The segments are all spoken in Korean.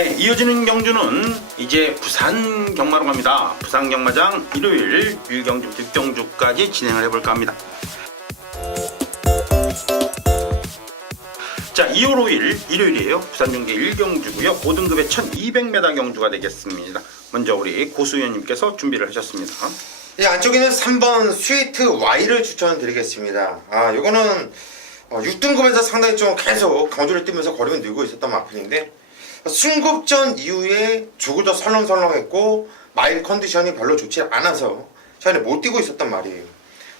네, 이어지는 경주는 이제 부산 경마로 갑니다. 부산 경마장 일요일 1경주, 2경주까지 진행을 해볼까 합니다. 자, 2월 5일 일요일이에요. 부산 중계 1경주고요. 5등급의 1200m 경주가 되겠습니다. 먼저 우리 고수위원님께서 준비를 하셨습니다. 이 안쪽에는 3번 스위트 Y를 추천드리겠습니다. 요거는 6등급에서 상당히 좀 계속 강조를 뛰면서 거리가 늘고 있었던 마필인데, 순급전 이후에 조금 더 설렁설렁했고 마일 컨디션이 별로 좋지 않아서 전에 못 뛰고 있었단 말이에요.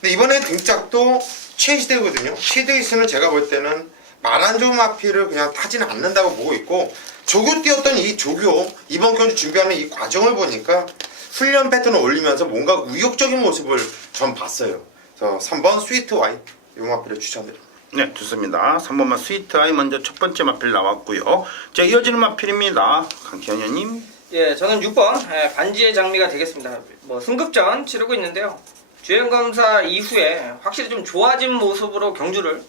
근데 이번에 등짝도 최시대거든요. 시드이스는 제가 볼 때는 말 안 좋은 마필을 그냥 타지는 않는다고 보고 있고, 조교 뛰었던 이 조교 이번 경주 준비하는 이 과정을 보니까 훈련 패턴을 올리면서 뭔가 의욕적인 모습을 전 봤어요. 그래서 3번 스위트 와이 이 마필을 추천드립니다. 네, 좋습니다. 3번만 스위트 아이 먼저 첫 번째 마필 나왔고요. 자, 이어지는 마필입니다. 강기현 의원님. 예, 저는 6번 반지의 장미가 되겠습니다. 승급전 치르고 있는데요. 주행검사 이후에 확실히 좀 좋아진 모습으로 경주를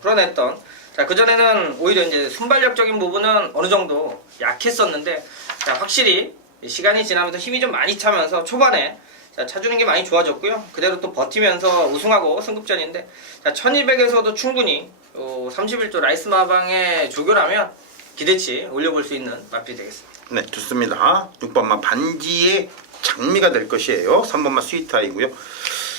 풀어냈던, 자, 그전에는 오히려 이제 순발력적인 부분은 어느 정도 약했었는데, 자, 확실히 시간이 지나면서 힘이 좀 많이 차면서 초반에 차주는 게 많이 좋아졌고요. 그대로 또 버티면서 우승하고 승급전인데, 자, 1200에서도 충분히 31조 라이스 마방의 조교라면 기대치 올려볼 수 있는 마필이 되겠습니다. 네, 좋습니다. 6번마 반지의 장미가 될 것이에요. 3번마 스위트 아이고요.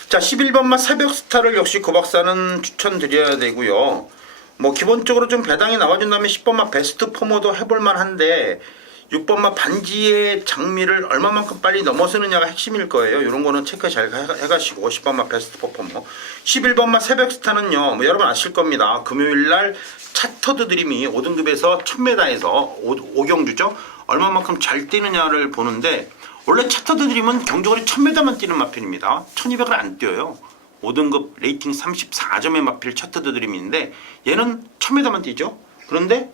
자, 11번마 새벽스타를 역시 고박사는 추천드려야 되고요. 뭐 기본적으로 좀 배당이 나와준다면 10번마 베스트 포머도 해볼만 한데, 6번마 반지의 장미를 얼마만큼 빨리 넘어서느냐가 핵심일 거예요. 이런 거는 체크 잘 해가시고. 10번마 베스트 퍼포머, 11번마 새벽스타는요, 뭐 여러분 아실 겁니다. 금요일날 차터드 드림이 5등급에서 1000m에서 5경주죠. 얼마만큼 잘 뛰느냐를 보는데, 원래 차터드 드림은 경주거리 1000m만 뛰는 마필입니다. 1200을 안 뛰어요. 5등급 레이팅 34점의 마필 차터드 드림인데, 얘는 1000m만 뛰죠. 그런데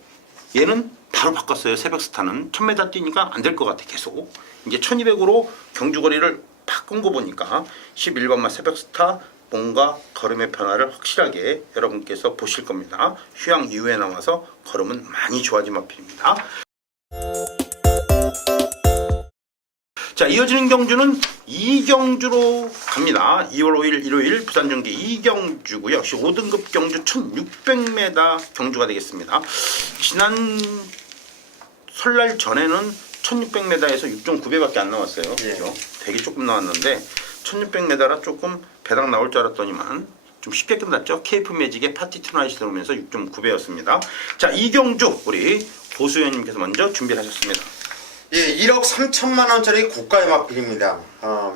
얘는 바로 바꿨어요. 새벽스타는 1000m 뛰니까 안 될 것 같아. 계속 이제 1200으로 경주거리를 바꾼 거 보니까 11번마 새벽스타 뭔가 걸음의 변화를 확실하게 여러분께서 보실 겁니다. 휴양 이후에 나와서 걸음은 많이 좋아진 마필입니다. 자, 이어지는 경주는 2경주로 갑니다. 2월 5일 일요일 부산 중계 2경주고요. 역시 5등급 경주 1600m 경주가 되겠습니다. 지난 설날 전에는 1600m에서 6.9배밖에 안 나왔어요. 그렇죠? 되게 조금 나왔는데 1600m라 조금 배당 나올 줄 알았더니만 좀 쉽게 끝났죠. 케이프 매직의 파티 투나잇이 들어오면서 6.9배였습니다. 자, 2경주 우리 고수현님께서 먼저 준비를 하셨습니다. 예, 1억 3천만 원짜리 고가의 마필입니다.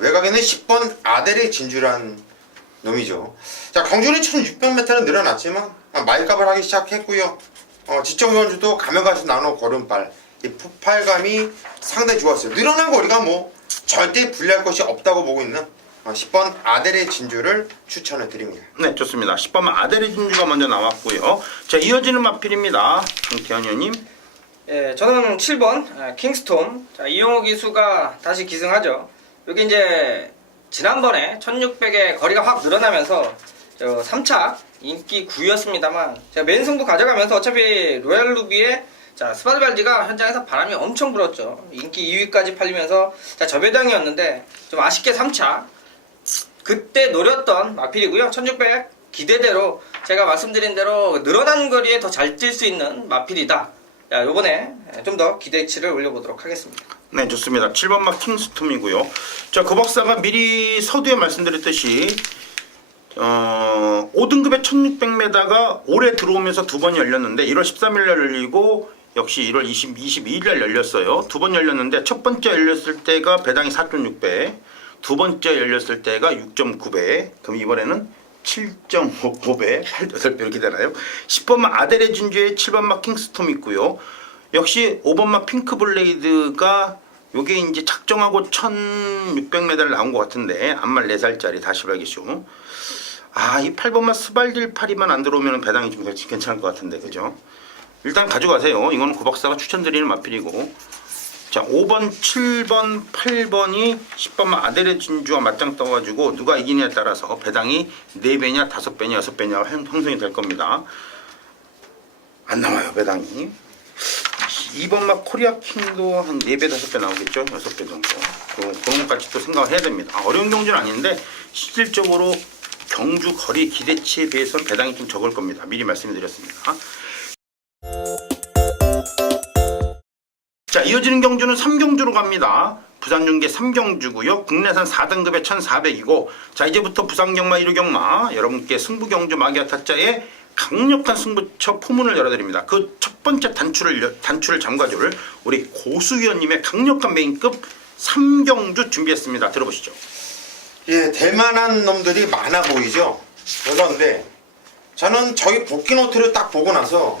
외곽에는 10번 아델의 진주란 놈이죠. 자, 경주는 1600m는 늘어났지만 마일값을 하기 시작했고요. 지적 위원주도 가면 갈수록 나오는 걸음발, 이 폭발감이 상당히 좋았어요. 늘어난 거리가 뭐 절대 불리할 것이 없다고 보고 있는 10번 아델의 진주를 추천을 드립니다. 네, 좋습니다. 10번 아델의 진주가 먼저 나왔고요. 자, 이어지는 마필입니다. 김태현 의원님. 예, 저는 7번 킹스톰. 자, 이용호 기수가 다시 기승하죠. 여기 이제 지난번에 1600의 거리가 확 늘어나면서 3차 인기 9위였습니다만, 제가 맨 승부 가져가면서 어차피 로얄 루비의 스바드발지가 현장에서 바람이 엄청 불었죠. 인기 2위까지 팔리면서 저배당이었는데 좀 아쉽게 3차 그때 노렸던 마필이고요. 1600 기대대로 제가 말씀드린 대로 늘어난 거리에 더 잘 뛸 수 있는 마필이다. 자, 요번에 좀 더 기대치를 올려보도록 하겠습니다. 네, 좋습니다. 7번마 킹스톰이고요. 자, 고박사가 미리 서두에 말씀드렸듯이 5등급의 1600m가 올해 들어오면서 두 번이 열렸는데, 1월 13일 날 열리고 역시 1월 22일 날 열렸어요. 두 번 열렸는데, 첫 번째 열렸을 때가 배당이 4.6배, 두 번째 열렸을 때가 6.9배, 그럼 이번에는 7.5배, 8배 이렇게 되나요? 10번마 아델의 진주에 7번마 킹스톰 있고요. 역시 5번마 핑크블레이드가 요게 이제 작정하고 1600m를 나온 것 같은데, 암말 4살짜리 다시 발기쇼. 이 8번마 스발딜파리만 안 들어오면 배당이 좀 괜찮을 것 같은데, 그죠? 일단 가져가세요. 이건 고박사가 추천드리는 마필이고. 자, 5번, 7번, 8번이 10번만 아델의 진주와 맞짱 떠가지고 누가 이기냐에 따라서 배당이 4배냐, 5배냐, 6배냐 형성이 될 겁니다. 안 나와요, 배당이. 2번 막 코리아 킹도 한 4배, 5배 나오겠죠? 6배 정도. 그런 것까지 또 생각을 해야 됩니다. 어려운 경주는 아닌데 실질적으로 경주 거리 기대치에 비해서는 배당이 좀 적을 겁니다. 미리 말씀드렸습니다. 자, 이어지는 경주는 3경주로 갑니다. 부산중계 3경주고요. 국내산 4등급의 1400이고, 자, 이제부터 부산경마 1호경마 여러분께 승부경주 마기아 타짜의 강력한 승부처 포문을 열어드립니다. 그 첫 번째 단추를 잠가줄 우리 고수위원님의 강력한 메인급 3경주 준비했습니다. 들어보시죠. 예, 대만한 놈들이 많아 보이죠? 그런데 저는 저희 복귀노트를 딱 보고 나서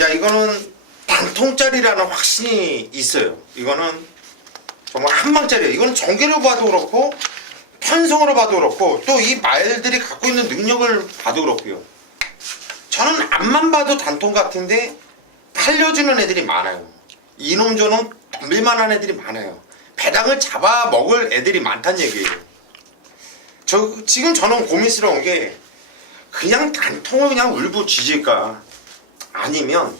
야, 이거는 단통짜리라는 확신이 있어요. 이거는 정말 한방짜리예요. 이건 전개로 봐도 그렇고 편성으로 봐도 그렇고 또 이 말들이 갖고 있는 능력을 봐도 그렇고요. 저는 앞만 봐도 단통 같은데 팔려주는 애들이 많아요. 이놈저놈 덤빌만한 애들이 많아요. 배당을 잡아먹을 애들이 많다는 얘기예요. 지금 저는 고민스러운 게 그냥 단통을 그냥 울부짖을까 아니면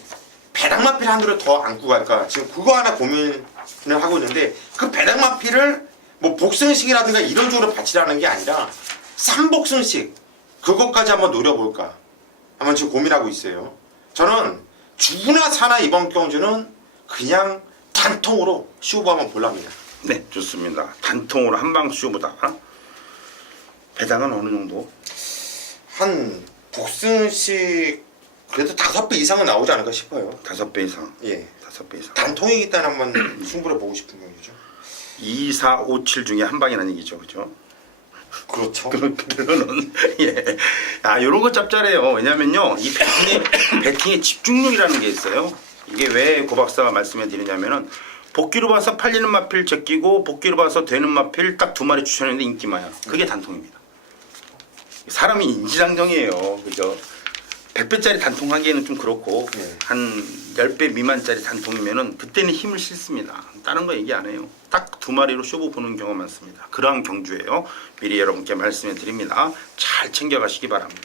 배당마필 하나를 더 안고 갈까, 지금 그거 하나 고민을 하고 있는데, 그 배당마필을 뭐 복승식이라든가 이런 쪽으로 바치라는 게 아니라 3복승식 그것까지 한번 노려볼까 한번 지금 고민하고 있어요. 저는 주나 사나 이번 경주는 그냥 단통으로 쇼부 한번 볼랍니다. 네, 좋습니다. 단통으로 한방 쇼보다 배당은 어느 정도? 한 복승식 그래도 5배 이상은 나오지 않을까 싶어요. 5배 이상. 예. 5배 이상. 단통이기 때문에 한번 승부를 보고 싶은 경우죠. 2, 4, 5, 7 중에 한 방이라는 얘기죠. 그죠? 그렇죠. 그러는 예. 아, 요런 거 짭짤해요. 왜냐면요. 이 배팅의 집중력이라는 게 있어요. 이게 왜 고박사가 말씀해 드리냐면은 복귀로 봐서 팔리는 마필 제끼고 복귀로 봐서 되는 마필 딱 2마리 추천했는데 인기마야. 그게 단통입니다. 사람이 인지상정이에요. 그죠? 100배짜리 단통하기에는 좀 그렇고 한 10배 미만짜리 단통이면은 그때는 힘을 실습니다. 다른 거 얘기 안 해요. 딱 2마리로 쇼부 보는 경우가 많습니다. 그러한 경주예요. 미리 여러분께 말씀해 드립니다. 잘 챙겨가시기 바랍니다.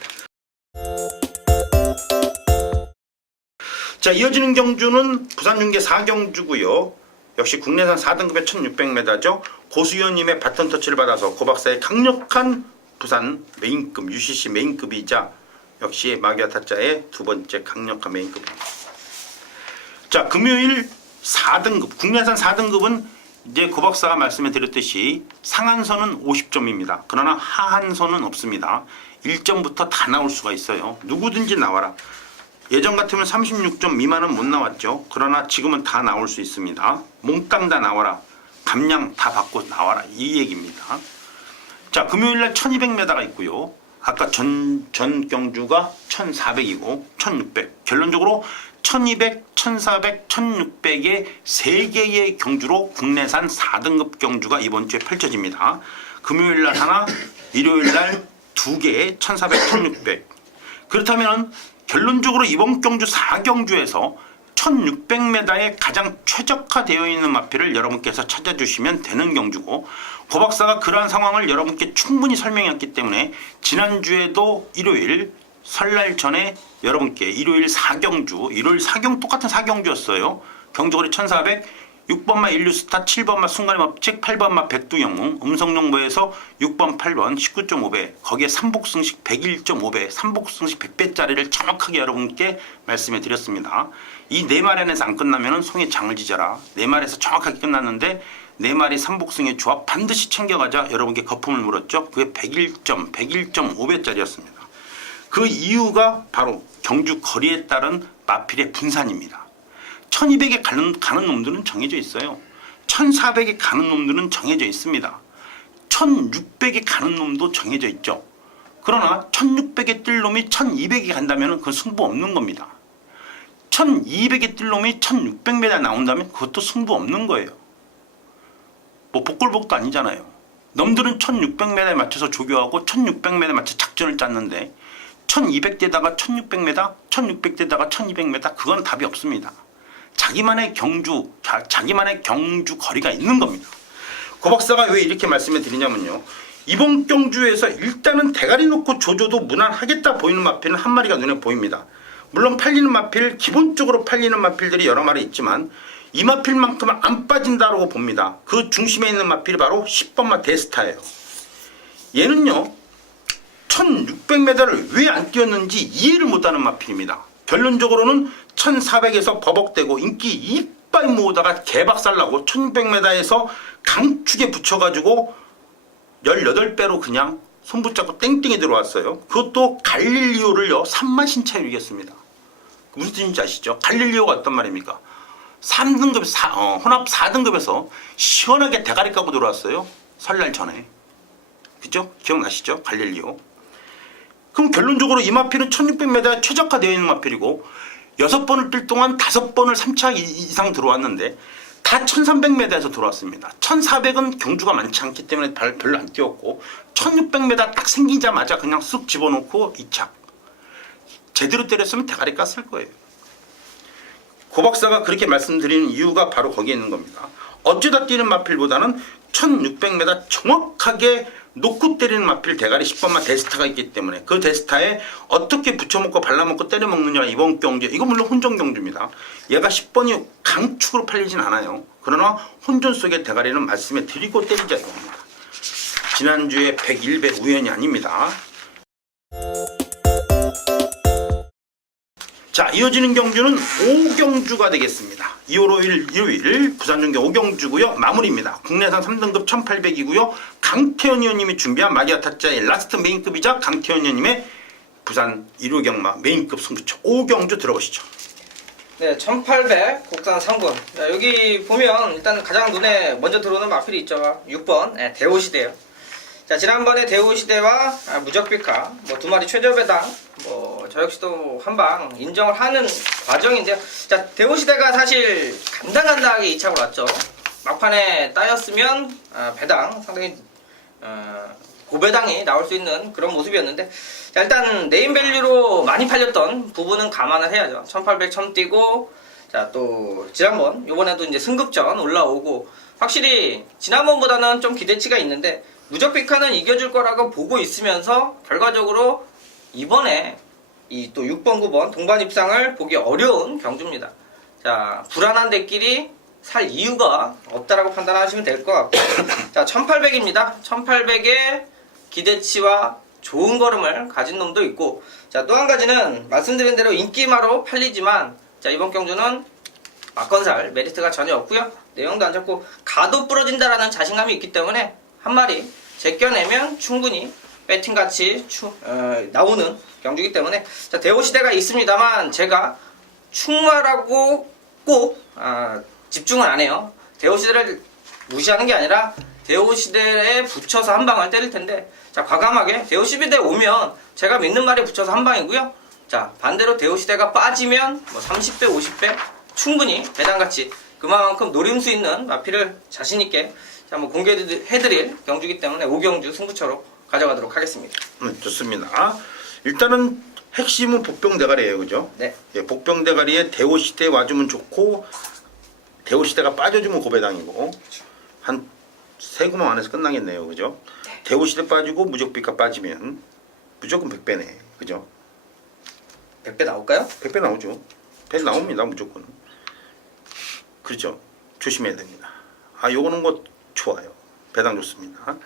자, 이어지는 경주는 부산중계 4경주고요. 역시 국내산 4등급의 1600m죠. 고수위원님의 바톤 터치를 받아서 고박사의 강력한 부산 메인급, UCC 메인급이자 역시 마기아 타짜의 두 번째 강력한 메인급입니다. 자, 금요일 4등급, 국내산 4등급은 이제 고박사가 말씀해 드렸듯이 상한선은 50점입니다. 그러나 하한선은 없습니다. 1점부터 다 나올 수가 있어요. 누구든지 나와라. 예전 같으면 36점 미만은 못 나왔죠. 그러나 지금은 다 나올 수 있습니다. 몽땅 다 나와라. 감량 다 받고 나와라. 이 얘기입니다. 자, 금요일날 1200m가 있고요. 아까 전 경주가 1400이고 1600. 결론적으로 1200, 1400, 1600의 3개의 경주로 국내산 4등급 경주가 이번 주에 펼쳐집니다. 금요일날 하나, 일요일날 2개, 1400, 1600. 그렇다면 결론적으로 이번 경주 4경주에서 1600m에 가장 최적화되어 있는 마필을 여러분께서 찾아주시면 되는 경주고, 고박사가 그러한 상황을 여러분께 충분히 설명했기 때문에 지난주에도 일요일 설날 전에 여러분께 일요일 4경주, 일요일 4경 똑같은 4경주였어요. 경주거리 1400, 6번마 인류스타, 7번마 순간의법칙, 8번마 백두영웅, 음성정보에서 6번, 8번 19.5배, 거기에 3복승식 101.5배, 3복승식 100배짜리를 정확하게 여러분께 말씀해 드렸습니다. 이 4마리 안에서 안 끝나면 송이 장을 지져라. 4마리에서 정확하게 끝났는데 4마리 3복승의 조합 반드시 챙겨가자 여러분께 거품을 물었죠. 그게 101.5배짜리였습니다. 그 이유가 바로 경주 거리에 따른 마필의 분산입니다. 1200에 가는 놈들은 정해져 있어요. 1400에 가는 놈들은 정해져 있습니다. 1600에 가는 놈도 정해져 있죠. 그러나 1600에 뜰 놈이 1200에 간다면 그건 승부 없는 겁니다. 1200에 뜰 놈이 1600m 나온다면 그것도 승부 없는 거예요. 뭐 복골복도 아니잖아요. 놈들은 1600m에 맞춰서 조교하고 1600m에 맞춰 작전을 짰는데 1200대다가 1600m, 1600대다가 1200m 그건 답이 없습니다. 자기만의 경주 거리가 있는 겁니다. 고박사가 왜 이렇게 말씀해 드리냐면요. 이번 경주에서 일단은 대가리 놓고 조져도 무난하겠다 보이는 마필은 한 마리가 눈에 보입니다. 물론 팔리는 마필, 기본적으로 팔리는 마필들이 여러 마리 있지만 이 마필만큼은 안 빠진다고 봅니다. 그 중심에 있는 마필이 바로 10번마 데스타예요. 얘는요 1600m를 왜 안 뛰었는지 이해를 못하는 마필입니다. 결론적으로는 1400에서 버벅대고 인기 이빨 모으다가 개박살나고 1600m에서 강축에 붙여가지고 18배로 그냥 손 붙잡고 땡땡이 들어왔어요. 그것도 갈릴리오를요 3마신 차이로 이겼습니다. 무슨 뜻인지 아시죠? 갈릴리오가 어떤 말입니까? 3등급 혼합 4등급에서 시원하게 대가리 까고 들어왔어요. 설날 전에. 그죠? 기억나시죠? 갈릴리오. 그럼 결론적으로 이 마필은 1600m에 최적화되어 있는 마필이고 6번을 뛸 동안 5번을 3차 이상 들어왔는데 다 1300m에서 들어왔습니다. 1400은 경주가 많지 않기 때문에 별로 안 뛰었고 1600m 딱 생기자마자 그냥 쑥 집어넣고 2차. 제대로 때렸으면 대가리 깠을 거예요. 고 박사가 그렇게 말씀드리는 이유가 바로 거기에 있는 겁니다. 어쩌다 뛰는 마필보다는 1600m 정확하게 놓고 때리는 마필 대가리 10번마 데스타가 있기 때문에 그 데스타에 어떻게 붙여먹고 발라먹고 때려먹느냐 이번 경주 이거 물론 혼전 경주입니다. 얘가 10번이 강축으로 팔리진 않아요. 그러나 혼전 속의 대가리는 말씀해 드리고 때리자 이겁니다. 지난주에 101배 우연이 아닙니다. 자, 이어지는 경주는 5경주가 되겠습니다. 2월 5일 일요일 부산중계 5경주고요. 마무리입니다. 국내산 3등급 1800이고요. 강태현 의원님이 준비한 마기아 타짜의 라스트 메인급이자 강태현 의원님의 부산 1호 경마 메인급 승부처 5경주 들어보시죠. 네, 1800 국산 3군. 자, 여기 보면 일단 가장 눈에 먼저 들어오는 마필이 있죠. 6번 네, 대호시대요. 자, 지난번에 대호시대와 무적비카 뭐 두 마리 최저배당 저 역시도 한방 인정을 하는 과정인데요. 자, 대호시대가 사실 간당간당하게 2착으로 왔죠. 막판에 따였으면 배당 상당히 고배당이 나올 수 있는 그런 모습이었는데 자, 일단 네임밸류로 많이 팔렸던 부분은 감안을 해야죠. 1800 처음 뛰고 자, 또 지난번 요번에도 이제 승급전 올라오고 확실히 지난번보다는 좀 기대치가 있는데 무적비카는 이겨줄 거라고 보고 있으면서 결과적으로 이번에 이 또 6번, 9번 동반 입상을 보기 어려운 경주입니다. 자, 불안한 데끼리 살 이유가 없다라고 판단하시면 될 것 같고 자, 1800입니다. 1800의 기대치와 좋은 걸음을 가진 놈도 있고 자, 또 한 가지는 말씀드린 대로 인기마로 팔리지만 자, 이번 경주는 막건살 메리트가 전혀 없고요. 내용도 안 좋고 가도 부러진다라는 자신감이 있기 때문에 한 마리 제껴내면 충분히 배팅같이 나오는 경주이기 때문에 자, 대호시대가 있습니다만 제가 충마라고 꼭 집중은 안 해요. 대호시대를 무시하는 게 아니라 대호시대에 붙여서 한 방을 때릴 텐데 자, 과감하게 대호시대 오면 제가 믿는 말에 붙여서 한 방이고요. 자, 반대로 대호시대가 빠지면 뭐 30배 50배 충분히 배당같이 그만큼 노림수 있는 마필을 자신있게 자, 뭐 공개해드릴 경주이기 때문에 5경주 승부처로 가져가도록 하겠습니다. 좋습니다. 일단은 핵심은 복병대가리예요, 그죠? 네. 예, 복병대가리에 대호시대 와주면 좋고 대호시대가 빠져주면 고배당이고 한 3구멍 안에서 끝나겠네요, 그죠? 네. 대호시대 빠지고 무적비가 빠지면 무조건 100배네, 그죠? 100배 나올까요? 100배 나오죠. 100 나옵니다, 무조건. 그렇죠. 조심해야 됩니다. 요거는 뭐 좋아요. 배당 좋습니다.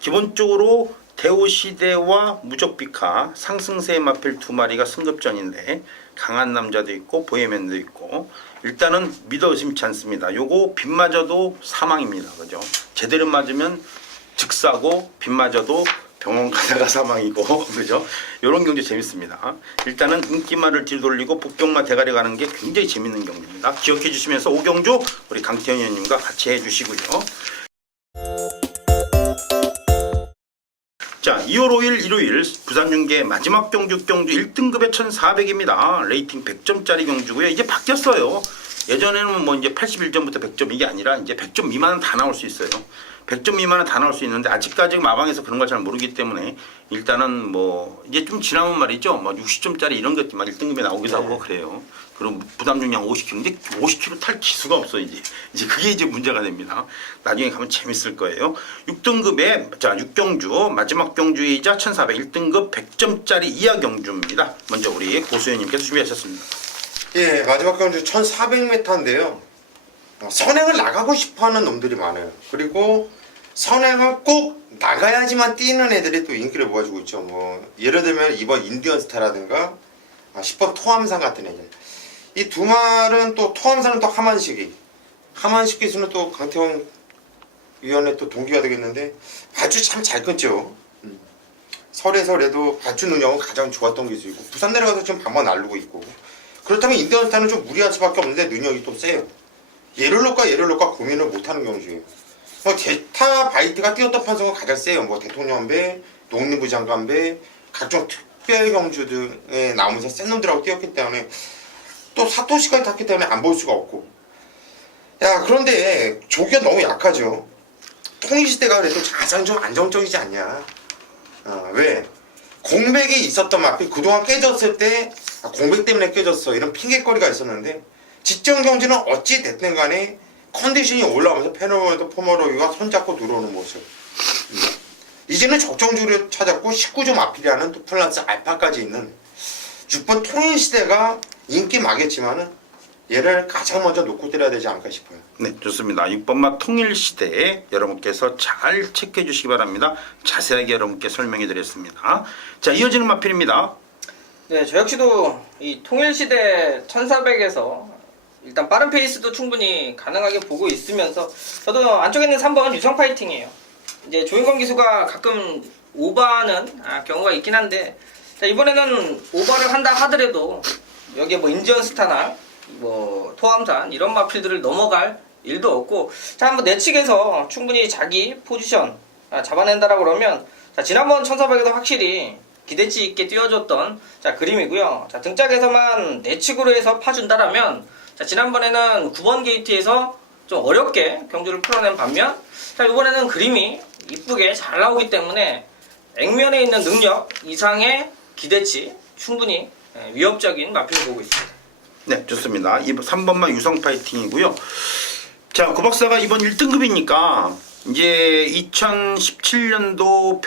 기본적으로 대호시대와 무적비카 상승세의 마필 2마리가 승급전인데 강한 남자도 있고 보헤맨도 있고 일단은 믿어 의심치 않습니다. 요거 빗 맞아도 사망입니다. 그죠? 제대로 맞으면 즉사고 빗 맞아도 병원 가다가 사망이고 그죠? 요런 경주 재밌습니다. 일단은 인기마를 뒤돌리고 복병마 대가리 가는 게 굉장히 재밌는 경주입니다. 기억해 주시면서 5경주 우리 강태현 의원님과 같이 해 주시고요. 자, 2월 5일 일요일 부산중계 마지막 경주 1등급에 1400입니다. 레이팅 100점짜리 경주고요. 이제 바뀌었어요. 예전에는 뭐 이제 81점부터 100점 이게 아니라 이제 100점 미만은 다 나올 수 있어요. 100점 미만은 다 나올 수 있는데 아직까지 마방에서 그런 걸 잘 모르기 때문에 일단은 뭐 이제 좀 지나면 말이죠. 뭐 60점짜리 이런 것도 막 1등급에 나오기도 하고 그래요. 그럼 부담 중량 50kg. 근데 50kg 탈 기수가 없어 이제. 이제 그게 이제 문제가 됩니다. 나중에 가면 재밌을 거예요. 6등급에 자 6경주 마지막 경주이자 1400 1등급 100점짜리 이하 경주입니다. 먼저 우리 고수현님께서 준비하셨습니다. 예, 마지막 경주 1400m인데요. 선행을 나가고 싶어하는 놈들이 많아요. 그리고 선행을 꼭 나가야지만 뛰는 애들이 또 인기를 모아주고 있죠. 뭐 예를 들면 이번 인디언스타라든가 10번 토함산 같은 애들. 이 두 말은 또 토함산은 또 하만식 기수는 또 강태원 위원회 또 동기가 되겠는데 밧줄 참 잘 끊죠. 설에도 밧줄 능력은 가장 좋았던 기수이고 부산 내려가서 지금 방방 날르고 있고 그렇다면 인디언스타는 좀 무리할 수밖에 없는데 능력이 또 세요. 얘를 놓을까 고민을 못하는 경주예요. 뭐 제타 바이트가 뛰었던 판성은 가장 세요. 뭐 대통령배, 농림부 장관배, 각종 특별 경주 등에 나오면서 센 놈들하고 뛰었기 때문에 또 사토시까지 탔기 때문에 안 볼 수가 없고. 야 그런데 조기가 너무 약하죠. 통일시대가 그래도 가장 좀 안정적이지 않냐. 왜? 공백이 있었던 마필 그동안 깨졌을 때 공백 때문에 깨졌어 이런 핑계거리가 있었는데 직전 경기는 어찌 됐든 간에 컨디션이 올라오면서 페노메도 포머로이가 손잡고 들어오는 모습. 이제는 적정주를 찾았고 19점 앞이라는 또 플란스 알파까지 있는 6번 통일시대가 인기마겠지만은 얘를 가장 먼저 놓고 때려야 되지 않을까 싶어요. 네, 좋습니다. 6번마 통일시대 여러분께서 잘 체크해 주시기 바랍니다. 자세하게 여러분께 설명해 드렸습니다. 자, 이어지는 마필입니다. 네, 저 역시도 이 통일시대 1400에서 일단 빠른 페이스도 충분히 가능하게 보고 있으면서 저도 안쪽에 있는 3번 유성 파이팅이에요. 이제 조인권 기수가 가끔 오버하는 경우가 있긴 한데 자, 이번에는 오버를 한다 하더라도 여기에 뭐 인디언스타나 뭐 토함산 이런 마필들을 넘어갈 일도 없고 자 한번 내측에서 충분히 자기 포지션 잡아낸다라고 그러면 자 지난번 1400에도 확실히 기대치 있게 띄워줬던 자 그림이고요. 자 등짝에서만 내측으로 해서 파준다라면 자 지난번에는 9번 게이트에서 좀 어렵게 경주를 풀어낸 반면 자 이번에는 그림이 이쁘게 잘 나오기 때문에 액면에 있는 능력 이상의 기대치 충분히 위협적인 마필을 보고 있습니다. 네, 좋습니다. 3번마 유성 파이팅이고요. 자, 고 박사가 이번 1등급이니까 이제 2017년도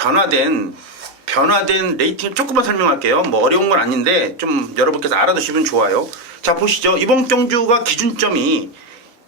변화된 레이팅 조금만 설명할게요. 뭐 어려운 건 아닌데 좀 여러분께서 알아두시면 좋아요. 자, 보시죠. 이번 경주가 기준점이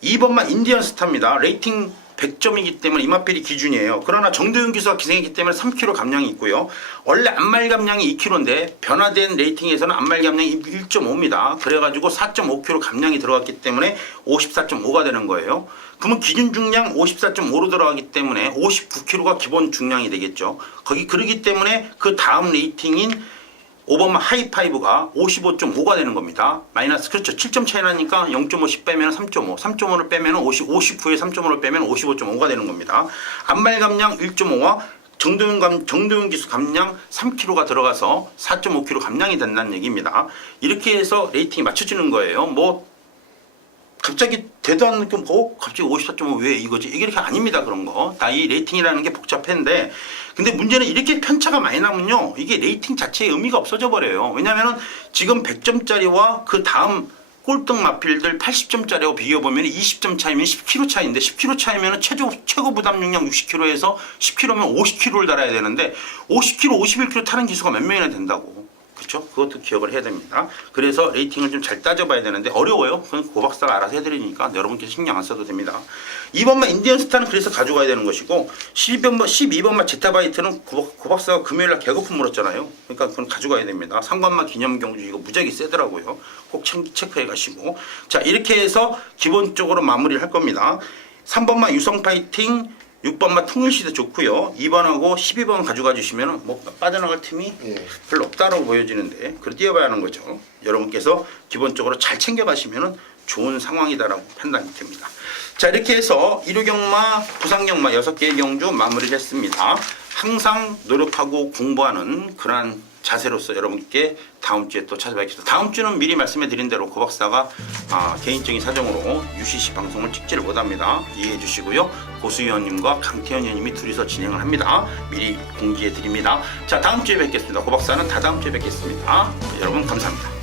2번마 인디언스타입니다. 레이팅 100점이기 때문에 이마필이 기준이에요. 그러나 정도윤 기수가 기생했기 때문에 3kg 감량이 있고요. 원래 안말 감량이 2kg인데 변화된 레이팅에서는 안말 감량이 1.5입니다. 그래가지고 4.5kg 감량이 들어갔기 때문에 54.5가 되는 거예요. 그러면 기준 중량 54.5로 들어가기 때문에 59kg가 기본 중량이 되겠죠. 그러기 때문에 그 다음 레이팅인 5번마 하이파이브가 55.5가 되는 겁니다. 마이너스 그렇죠. 7점 차이 나니까 0.5씩 빼면 3.5, 3.5를 빼면 59에 3.5를 빼면 55.5가 되는 겁니다. 안말 감량 1.5와 정도윤 기수 감량 3kg가 들어가서 4.5kg 감량이 된다는 얘기입니다. 이렇게 해서 레이팅이 맞춰지는 거예요. 뭐 갑자기 되도 않는 게 뭐 갑자기 54.5 왜 이거지? 이게 이렇게 아닙니다. 그런 거. 다 이 레이팅이라는 게 복잡한데 근데 문제는 이렇게 편차가 많이 나면요. 이게 레이팅 자체의 의미가 없어져 버려요. 왜냐면은 지금 100점짜리와 그 다음 꼴등 마필들 80점짜리하고 비교해보면 20점 차이면 10kg 차이인데 10kg 차이면 최고 부담 용량 60kg에서 10kg면 50kg를 달아야 되는데 50kg, 51kg 타는 기수가 몇 명이나 된다고. 그렇죠? 그것도 기억을 해야 됩니다. 그래서 레이팅을 좀 잘 따져봐야 되는데 어려워요. 그건 고 박사가 알아서 해드리니까 여러분께서 신경 안 써도 됩니다. 2번마 인디언스타는 그래서 가져가야 되는 것이고 12번마 제타바이트는 고 박사가 금요일날 개거품 물었잖아요. 그러니까 그건 가져가야 됩니다. 3번마 기념경주 이거 무지하게 세더라고요. 꼭 체크해 가시고 자 이렇게 해서 기본적으로 마무리를 할 겁니다. 3번마 유성파이팅 6번마 통일시대 좋고요. 2번하고 12번 가져가 주시면 뭐 빠져나갈 틈이 별로 없다라고 보여지는데 그걸 뛰어봐야 하는 거죠. 여러분께서 기본적으로 잘 챙겨가시면 좋은 상황이다라고 판단이 됩니다. 자 이렇게 해서 1호경마, 부산경마 6개의 경주 마무리를 했습니다. 항상 노력하고 공부하는 그러한 자세로서 여러분께 다음 주에 또 찾아뵙겠습니다. 다음 주는 미리 말씀해 드린 대로 고 박사가 개인적인 사정으로 UCC 방송을 찍지를 못합니다. 이해해 주시고요. 고수 의원님과 강태현 의원님이 둘이서 진행을 합니다. 미리 공지해 드립니다. 자, 다음 주에 뵙겠습니다. 고 박사는 다다음 주에 뵙겠습니다. 여러분 감사합니다.